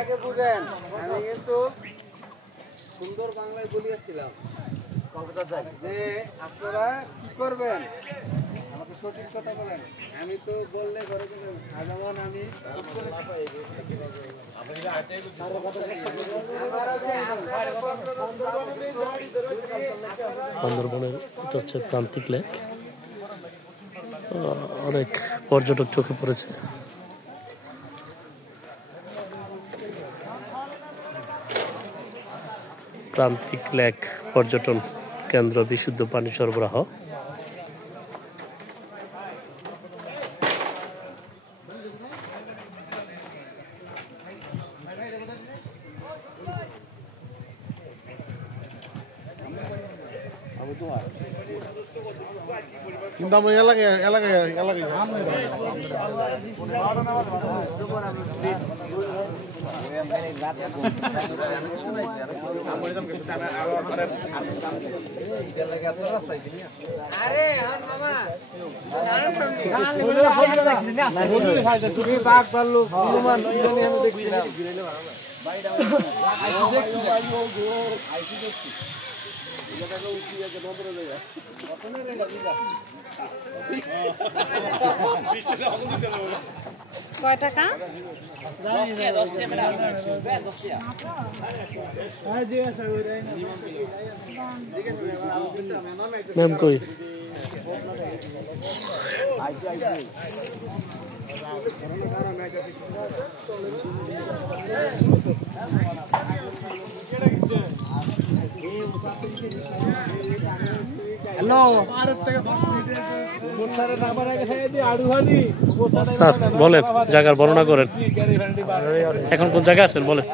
আগে বুঝেন, আমি কিন্তু সুন্দর বাংলায় বলিয়াছিলাম যে আপনারা কি করবেন, আমাকে সঠিক কথা বলেন। আমি তো বললে ঘরে যেমন আমি বান্দরবনের এটা হচ্ছে প্রান্তিক লেক। অনেক পর্যটক চোখে পড়েছে। প্রান্তিক লেক পর্যটন কেন্দ্র, বিশুদ্ধ পানি সরবরাহ। কিন্তু আমার এলাকায় বাঘ ভাল্লুক হনুমান দেখছিলাম। কয় টাকা? ম্যাম কই? হ্যালো স্যার বলেন, জায়গার বর্ণনা করেন। এখন কোন জায়গায় আছেন বলেন?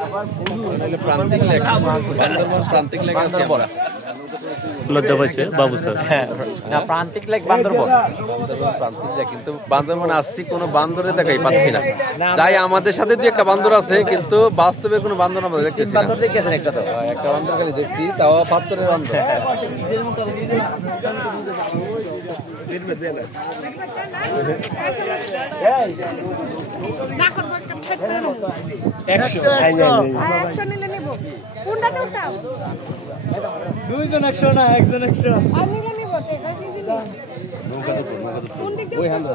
প্রান্তিক লেক, বান্দরবান প্রান্তিক লেক আছে আমরা। লজ্জা পাইছে বাবু স্যার। না, প্রান্তিক লেক বান্দরবান, প্রান্তিক লেক। কিন্তু বান্দরবান আসছি কোনো বান্দরে দেখাই পাচ্ছি না। তাই আমাদের সাথে যে একটা বান্দর আছে, কিন্তু বাস্তবে কোনো বান্দর আমরা দেখতেছি না। একটা বান্দর খালি দেখছি, তাও পাথরের বান্দর। দুইজন 100 না, একজন 100। ওই হান্দ